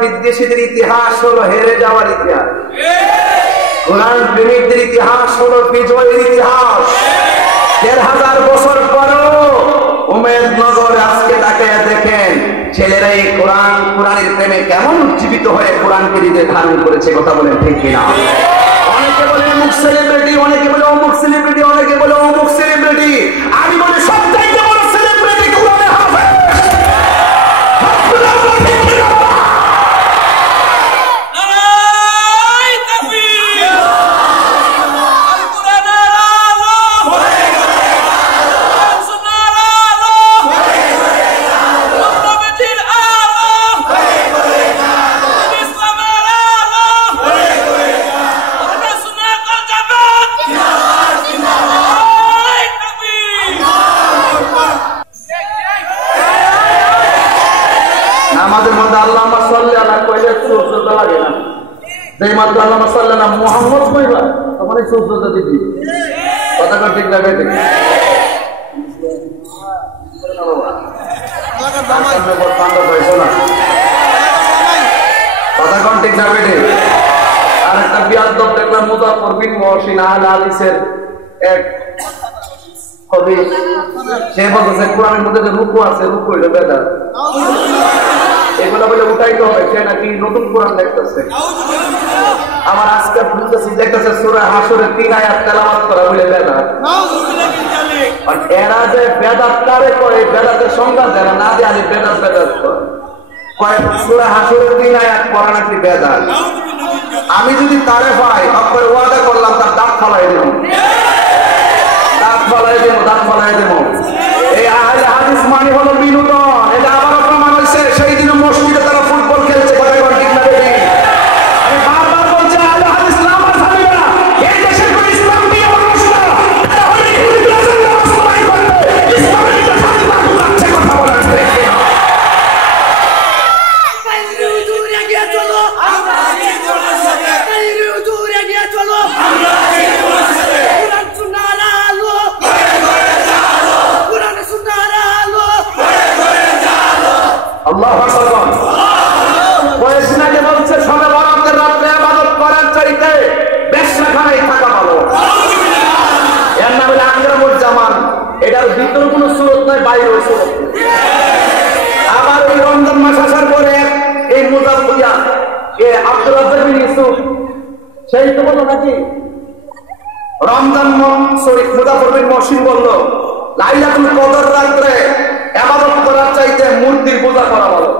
বিদ্বেষীদের ইতিহাস হলো হেরে যাওয়ার ইতিহাস, কোরআন প্রেমিকদের ইতিহাস হলো বিজয়ের ইতিহাস। ১,৫০০ বছর পরেও উমেদনগরে আজকে তাকে দেখেন ছেলেরা এই কোরআনের প্রেমে কেমন উজ্জীবিত হয়ে কোরআনকে হৃদয়ে ধারণ করেছে। কথা বলেন ঠিক কিনা? অনেকে বলে অমুক সেলিব্রিটি, অনেকে বলে অমুক সেলিব্রিটি, অনেকে বলে অমুক সেলিব্রিটি। আমি বলি সবচাইতে বড় সেলিব্রিটি কোরআনের হাফেজ। আমাদের মধ্যে আল্লাহুম্মা সাল্লি আলা কইলে সুজদা লাগে না, যেই মাত্র আল্লাহুম্মা সাল্লি আলা মুহাম্মদ কইবা তখনই সুজদা দিবি। কথা কর ঠিক লাগে ঠিক কথা কর ঠিক যাবে ঠিক। আর একটা বিয়াদব দেখলাম মুজাফফর বিন মুহসিন আহলে হাদিসের এক কবি, সে বলতেছে কোরআনের মধ্যে যে রুকু আছে, রুকু হইল বেদাত, এগুলো বলে উঠাইতে হবে। সে নাকি নতুন কোরআন দেখতেছে। আমার আজকে বুঝতেছি দেখতেছে সূরা হাসরের ৩ আয়াত তেলাওয়াত করা বলে বেদাত। আর এরা যে বেদাত কারে করে, বেদাতের সংজ্ঞা দেয় না, দিয়ে আলি বেদাত বেদাত করে কয় সূরা হাসরের ৩ আয়াত পড়া নাকি বেদাত। আমি যদি তারে পাই তারপরে ওয়াদা করলাম তার দাঁত ফালাই দেব, দাঁত ফালাই দেব, দাঁত ফালাই দেব। এই আহলে হাদিস মানে হলো বিনোদন। এটা আবারও প্রমাণ হয়েছে, সেই দিন মসজিদে তারা ফুটবল খেলছে। কথা বলেন ঠিক না বেশি? আমি বারবার বলছি আহলে হাদিস নাম আর জানি না, এই দেশের কোন ইসলাম দিয়ে মানুষ না, এটা হলো ইহুদি রাজার নাম সবাই করবে, ইসলামের এটা জানি না লাগছে। কথা বলেন ঠিক না? বাইরে দূরে গিয়ে চলো, আমরা আগে চলে যাবে। বাইরে দূরে গিয়ে চলো, আমরা আগে চলে যাবে। কোরআন সুন্নাহর আলো ঘরে ঘরে জালো, কোরআন সুন্নাহর আলো ঘরে ঘরে জালো। আল্লাহু আকবার। কয়েকদিন আগে বলছে সবে বরাতের রাতে ইবাদত করার চাইতে বেশ্যাখানায় থাকা ভালো। এর নাম হলো আকরামুল জামান। এটার ভিতরে কোনো সুরত নাই, বাইরেও সুরত নাই। আবার এই রমজান মাস আসার পরে এই মুজাফফরিয়া আব্দুল রাজ্জাক বিন ইউসুফ সেই তো বলল নাকি রমজান মুজাফফর বিন মহসিন বলল লাইলাতুল কদর রাতে ইবাদত করার চাইতে মূর্তির পূজা করা ভালো।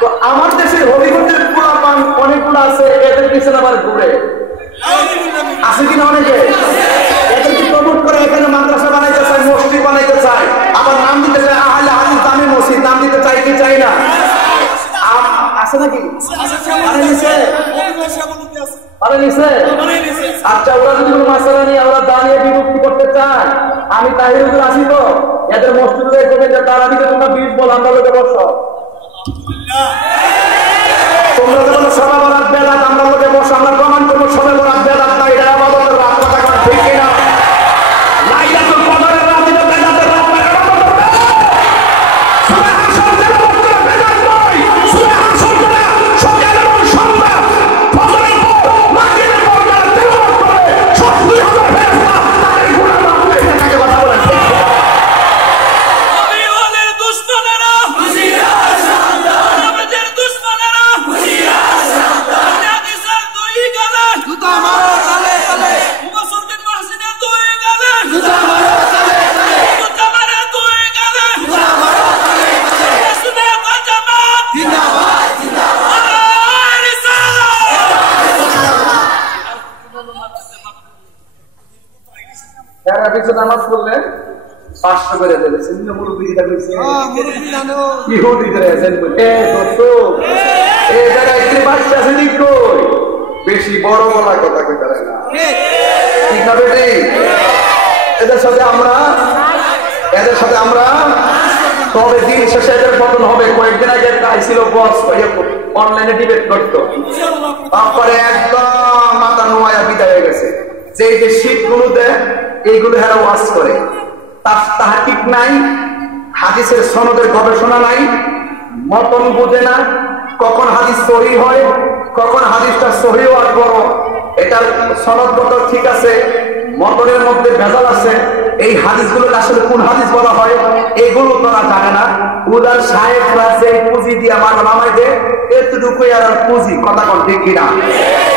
তো আমার দেশের হবিগঞ্জের পোলাপান অনেকগুলো আছে, এদের পিছনে আবার ঘুরে আছে কিনা অনেকে, এদেরকে প্রমোট করে এখানে মাদ্রাসা বানাইতে চায়, মসজিদ বানাইতে চায়, আবার নাম দিতে চায় আহলে হাদিস জামে মসজিদ, নাম দিতে চাই কি চাই না? আছে নাকি? আচ্ছা, ওরা যদি কোনো মাসালা নিয়ে ওরা দাঁড়িয়ে বিভক্তি করতে চায়, আমি তাহিরুল আসি তো এদের মসজিদে করবেন যে তারা দিকে তোমরা 20 বল, আমরা লোকে বসো, তোমরা যখন সবাই বরাত বেদাত, আমরা লোকে বসো, আমরা প্রমাণ করবো সবাই বরাত বেদাত না, এটা আমাদের রাত। কথা কথা ঠিক কিনা? লাইলাতুল কদরের রাত এটা বেদাতের রাত না, এটা আমাদের রাত। সূরা হাসর তেলাওয়াত করা বেদাত নয়, সূরা হাসর করা সকাল এবং সন্ধ্যা ফজরের পর মাগরিবের পর যারা তেলাওয়াত করে 70,000 ফেরেশতা তাদের গুনাহ মাফ হয়ে যায়। কাকে কথা বলেন ঠিক কিনা? নবীওয়ালার দুশমনেরা হুঁশিয়ার সাবধান, নবীদের দুশমনেরা হুঁশিয়ার সাবধান। হাদিসের দুই গালে জুতা মারো তালে তালে, মুজাফফর বিন মুহসিনের দুই গালে জুতা মারো তালে তালে, জুতা মারো দুই গালে জুতা মারো তালে তালে। সুন্নাত ওয়াল জামাত জিন্দাবাদ জিন্দাবাদ, আল্লাহর রিসালাত। যারা বেশি নামাজ পড়লে 500 করে দেবে। সিন্ধু মুরব্বিটা কইছে মুরব্বি জানো ইহুদিদের এজেন্ট বলে এ দোস্ত এই যারা একটি বাচ্চা আছে ঠিক কই বেশি বড় বড় কথা কইতে পারে না, ঠিক না বেটি? এদের সাথে আমরা তবে দিন শেষে এদের পতন হবে। কয়েকদিন আগে একটা আইছিল বস অনলাইনে ডিবেট করতো, তারপরে একদম মাথা নোয়া বিদায় হয়ে গেছে। যে যে শীতগুলোতে এইগুলো হেরা ওয়াজ করে, তার ঠিক নাই, হাদিসের সনদের গবেষণা নাই, মতন বুঝে না, কখন হাদিস সহি হয়, কখন হাদিসটা সহি আর বড়, এটার সনদগত ঠিক আছে, মতনের মধ্যে ভেজাল আছে, এই হাদিসগুলো আসলে কোন হাদিস বলা হয় এগুলো তোরা জানে না। উদার শায়েখরা যে পুঁজি দিয়া মান নামাই দে এতটুকু আর পুঁজি, কথা কোন ঠিক কিনা?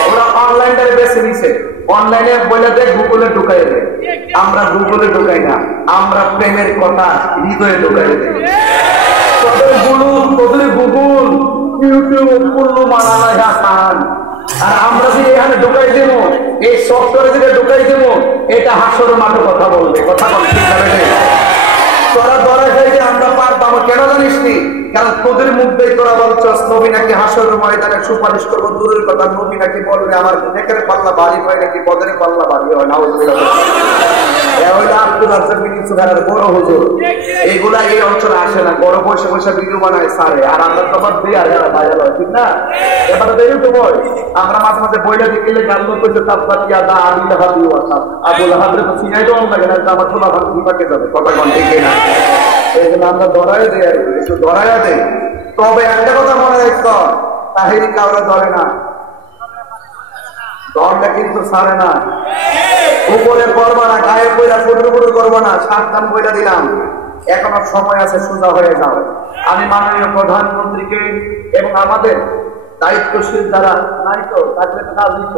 ওরা অনলাইনে বেছে নিছে, অনলাইনে বলে দে, গুগলে ঢুকাই দে। আমরা গুগলে ঢুকাই না, আমরা প্রেমের কথা হৃদয়ে ঢুকাই দেই। তোদের গুগল ইউটিউব কুল্লু মানানা হাসান, আর আমরা যে এখানে ঢুকাই দেবো, এই সফটওয়্যারে যে ঢুকাই দেবো, এটা হাসর মাঠে কথা বলবে, কথা বলতে পারবে। তোরা ধরা যায় যে আমরা পারতাম, কেন জানিস নি? কারণ তোদের মুখে তোরা বলছস নবী নাকি হাসরের ময়দানে সুপারিশ করবো, দূরের কথা নবী নাকি বলবে আমার নেকের পাল্লা ভারী হয় নাকি বদরের পাল্লা ভারী হয়। এগুলা এই অঞ্চলে আসে না, বড় বসে বসে ভিডিও বানায় সারে, আর আমরা তোমার দিয়ে আর ভাইরাল হয়, ঠিক না? এবার তো বই আমরা মাঝে মাঝে বইটা দেখলে গান করছে তাপবাদ ইয়াদা আবিল হাবি ওয়াসা আবুল হাবরে তো সিনাই তো লাগে না, আমার খোলা ভাত বিপাকে যাবে, কথা কোন ঠিক না? এই জন্য আমরা ধরাই দেই, একটু ধরাইয়া দেই। তবে একটা কথা মনে রাখতো, তাহিরি কাউরে ধরে না, ধরলে কিন্তু ছাড়ে না। উপরে করবা না, গায়ে কইরা ফুটুর করবা না, সাবধান কইরা দিলাম। এখনো সময় আছে, সোজা হয়ে যাও। আমি মাননীয় প্রধানমন্ত্রীকে এবং আমাদের দায়িত্বশীল যারা নাই তো থাকলে তো কাজ দিত,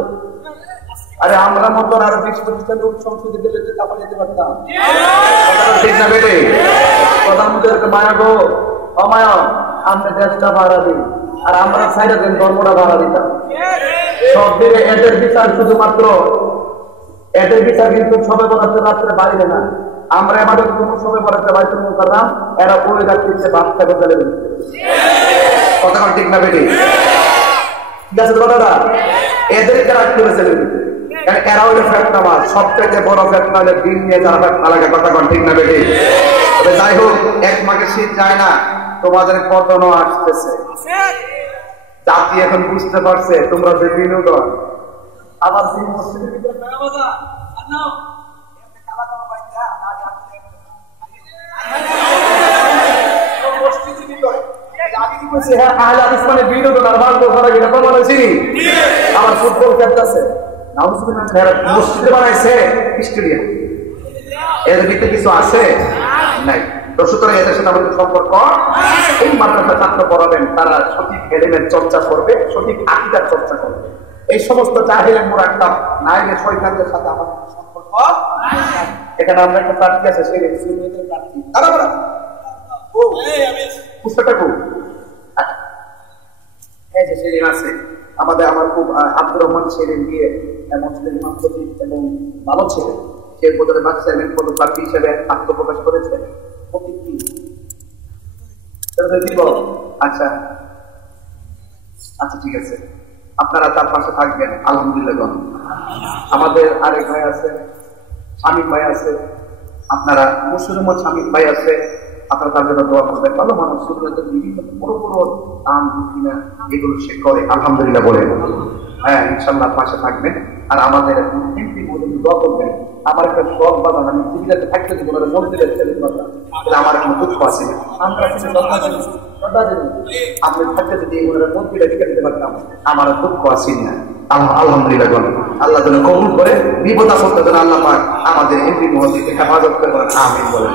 আরে আমরা মতন আরো 20-25টা লোক সংসদে গেলে তো চাপা যেতে পারতাম, ঠিক না বেটে? প্রধানমন্ত্রীকে মায়া গো অমায়া, আমরা দেশটা ভাড়া দিই আর আমরা সাইডে দেন ধর্মটা ভাড়া দিতাম। সব দিনে এদের বিচার শুধুমাত্র, এদের বিচার কিন্তু সবে বরাতে রাত্রে বাইরে না, আমরা আমাদের কোনো সবে বরাতে বাইরে করলাম, এরা ওই রাত্রিতে ভাত খাবে চলে গেছে, কথা ঠিক না বেটে? ঠিক আছে কথাটা? এদেরকে রাখতে হবে ছেলে দিতে, এরা হইলো ফেতনাবাজ, সবচেয়ে বড় ফেতনা হলে দিন নিয়ে যারা ফেতনা লাগে, কথা কোন ঠিক না বেটে? তবে যাই হোক, এক মাকে শীত যায় না, তোমাদের পতনও আসতেছে। জাতি এখন বুঝতে পারছে তোমরা যে বিনোদন, আবার বিনোদন আর মাল আমার ফুটবল খেলতেছে, মসজিদে বানাইছে স্টেডিয়াম, এদের ভিতরে কিছু আছে নাই। সুতরাং এদের সাথে আমাদের সম্পর্ক, এই মাদ্রাসা ছাত্র পড়াবেন, তারা সঠিক এলিমেন্ট চর্চা করবে, সঠিক আকীদার চর্চা করবে। এই সমস্ত জাহেলের মুরাক্কাব নাইলে শয়তানদের সাথে আমাদের সম্পর্ক। এখানে আমরা একটা প্রার্থী আছে, সেই সুন্নিয়তের প্রার্থী, ও পুস্তকটা খুব এই যে সেলিম আছে আমাদের, আমার খুব আব্দুর রহমান সেলিম দিয়ে মসজিদের ইমাম খতিব এবং ভালো ছিলেন, সে বোধহয় ভাইস চেয়ারম্যান পদপ্রার্থী হিসেবে আত্মপ্রকাশ করেছে। আচ্ছা আচ্ছা ঠিক আছে, আপনারা তার পাশে থাকবেন আলহামদুলিল্লাহ। আমাদের আরেক ভাই আছে, শামীম ভাই আছে, আপনারা মুসলিম শামীম ভাই আছে, আপনারা তার জন্য দোয়া করবেন। ভালো মানুষ, সুন্নাতের বিভিন্ন বড় বড় দান দক্ষিণা এগুলো সে করে, আলহামদুলিল্লাহ বলে। হ্যাঁ ইনশাল্লাহ পাশে থাকবেন। আর আমাদের এমপি বলুন দোয়া করবেন। আমার একটা শখ বাগান, আমি জীবিকাতে থাকতে দিব না, মন্দিরের ছেলে কথা, আমার কোনো দুঃখ আছে না। আপনি থাকতে যদি মন্দিরে রেখে দিতে পারতাম, আমার দুঃখ আছে না। আলহামদুলিল্লাহ বলেন, আল্লাহ যেন কবুল করে, বিপদ আপদ যেন আল্লাহ পাক আমাদের এমপি মহোদয়কে হেফাজত করে, আমিন বলেন।